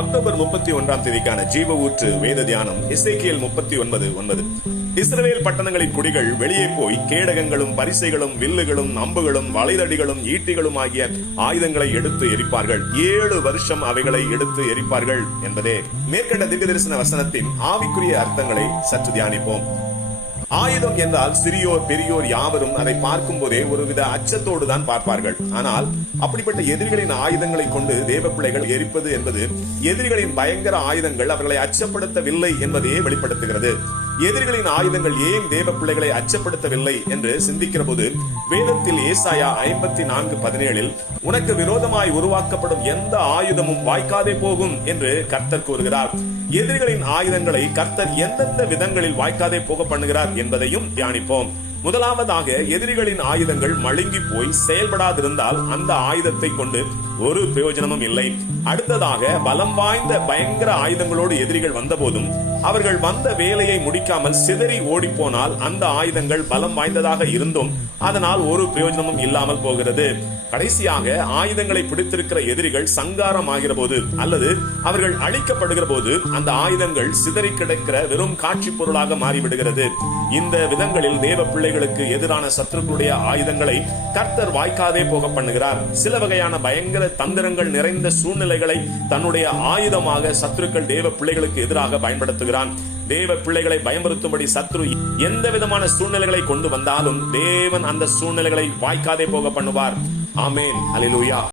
October 31 ஜீவ ஊற்று வேத தியானம் எசேக்கியேல் 39:9. இஸ்ரவேல் பட்டணங்களின் குடிகள் வெளியே போய் கேடகங்களும் பரிசைகளும் வில்லுகளும் அம்புகளும் வளைதடிகளும் ஈட்டிகளும் ஆகிய ஆயுதங்களை எடுத்து எரிப்பார்கள். 7 வருஷம் அவைகளை எடுத்து எரிப்பார்கள் என்பதே மேற்கண்ட திவ்ய தரிசன வசனத்தின் ஆவிக்குரிய அர்த்தங்களை சற்று தியானிப்போம். ஆயுதம் என்றால் சிறியோர் பெரியோர் யாவரும் அதை பார்க்கும் போதே ஒருவித அச்சத்தோடு தான் பார்ப்பார்கள். ஆனால் அப்படிப்பட்ட எதிரிகளின் ஆயுதங்களை கொண்டு தேவ பிள்ளைகள் எரிப்பது என்பது எதிரிகளின் பயங்கர ஆயுதங்கள் அவர்களை அச்சப்படுத்தவில்லை என்பதையே வெளிப்படுத்துகிறது. எதிரிகளின் ஆயுதங்கள் ஏன் தேவ பிள்ளைகளை அச்சப்படுத்தவில்லை என்று சிந்திக்கிற போது வேதத்தில் ஏசாயா 54:17 உனக்கு விரோதமாய் உருவாக்கப்படும் எந்த ஆயுதமும் வாய்க்காதே போகும் என்று கர்த்தர் கூறுகிறார். எதிரிகளின் ஆயுதங்களை கர்த்தர் எந்தெந்த விதங்களில் வாய்க்காதே போக பண்ணுகிறார் என்பதையும் தியானிப்போம். முதலாவதாக, எதிரிகளின் ஆயுதங்கள் மழுங்கி போய் செயல்படாதிருந்தால் அந்த ஆயுதத்தை கொண்டு ஒரு பிரயோஜனமும் இல்லை. அடுத்ததாக, பலம் வாய்ந்த பயங்கர ஆயுதங்களோடு எதிரிகள் வந்த போதும் அவர்கள் வந்த வேலையை முடிக்காமல் சிதறி ஓடி போனால் அந்த ஆயுதங்கள் பலம் வாய்ந்ததாக இருந்தும் அதனால் ஒரு பிரயோஜனமும் இல்லாமல் போகிறது. கடைசியாக, ஆயுதங்களை பிடித்திருக்கிற எதிரிகள் சங்காரம் ஆகிற போது அல்லது அவர்கள் அழிக்கப்படுகிற போது அந்த ஆயுதங்கள் சிதறி கிடக்கிற வெறும் காட்சி பொருளாக மாறிவிடுகிறது. இந்த விதங்களில் தேவ பிள்ளைகளுக்கு எதிரான சத்துருக்களுடைய ஆயுதங்களை கர்த்தர் வாய்க்காதே போக பண்ணுகிறார். சில வகையான பயங்கர தந்திரங்கள் நிறைந்த சூழ்நிலைகளை தன்னுடைய ஆயுதமாக சத்துருக்கள் தேவ பிள்ளைகளுக்கு எதிராக பயன்படுத்துகிறான். தேவ பிள்ளைகளை பயமுறுத்தும்படி சத்ரு எந்த விதமான சூழ்நிலைகளை கொண்டு வந்தாலும் தேவன் அந்த சூழ்நிலைகளை வாய்க்காதே போக பண்ணுவார். ஆமென், அல்லேலூயா.